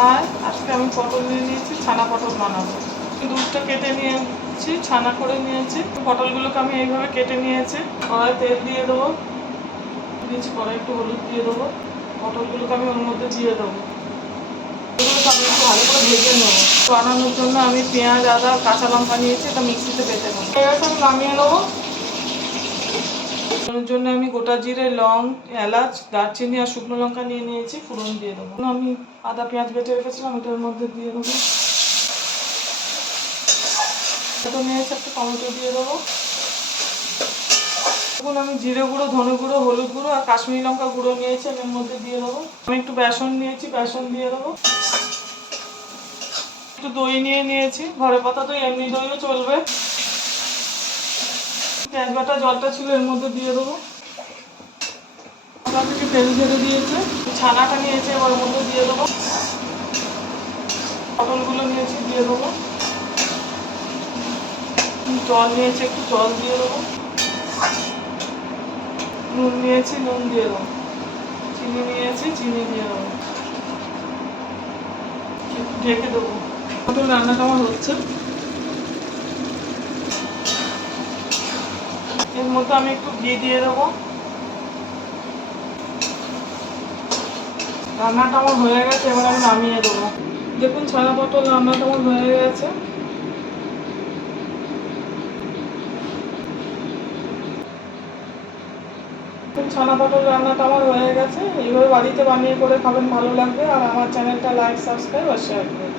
আর আজকে আমি পটল নিয়ে নিয়েছি, ছানা পটল বানাবো। দুধটা কেটে নিয়েছি, ছানা করে নিয়েছি। পটলগুলোকে আমি এইভাবে কেটে নিয়েছি। কড়াই তেল দিয়ে দেবো, কড়াই একটু হলুদ দিয়ে দেবো। পটলগুলোকে আমি ওর মধ্যে দিয়ে দেবো। এগুলোকে আমি একটু ভালো করে ভেজে নেবো। বানানোর জন্য আমি পেঁয়াজ, আদা, কাঁচা লঙ্কা নিয়েছি, এটা মিক্সিতে বেটে নেবো। এবার আমি নামিয়ে নেবো। ফোড়নের জন্য আমি গোটা জিরে, লং, এলাচ, দারচিনি আর শুকনো লঙ্কা নিয়ে নিয়েছি, ফোড়ন দিয়ে দেবো। আমি আদা পেঁয়াজ বেটে রেখেছিলাম, এটার মধ্যে দিয়ে দেবো। নিয়েছি, একটা টমেটো দিয়ে দেবো। এখন আমি জিরে গুঁড়ো, ধনে গুঁড়ো, হলুদ গুঁড়ো আর কাশ্মীরি লঙ্কা গুঁড়ো নিয়েছি, এর মধ্যে দিয়ে দেবো। আমি একটু বেসন নিয়েছি, বেসন দিয়ে দেবো। একটু দই নিয়েছি, ঘরে পাতা দই, এমনি দইও চলবে। পেঁয়াজ বাটা জলটা ছিল, এর মধ্যে দিয়ে দেবো। থেকে তেল ঝেড়ে দিয়েছে, ছানাটা নিয়েছে, ওর মধ্যে দিয়ে দেবো। পটলগুলো নিয়েছি, দিয়ে দেবো। জল নিয়েছি, একটু জল দিয়ে দেবো। নুন নিয়েছি, নুন দিয়ে দেবো। চিনি নিয়েছি, চিনি দিয়ে দেবো। ঢেকে দেবো। পটল রান্নাটা আমার হচ্ছে। এর মধ্যে আমি একটু ঘি দিয়ে দেবো। রান্নাটা আমার হয়ে গেছে, এবার আমি নামিয়ে দেবো। দেখুন ছানা পটল রান্নাটা আমার হয়ে গেছে। ছানা পটল রান্নাটা আমার হয়ে গেছে। এইভাবে বাড়িতে বানিয়ে করে খাবেন, ভালো লাগবে। আর আমার চ্যানেলটা লাইক, সাবস্ক্রাইব আর শেয়ার করুন।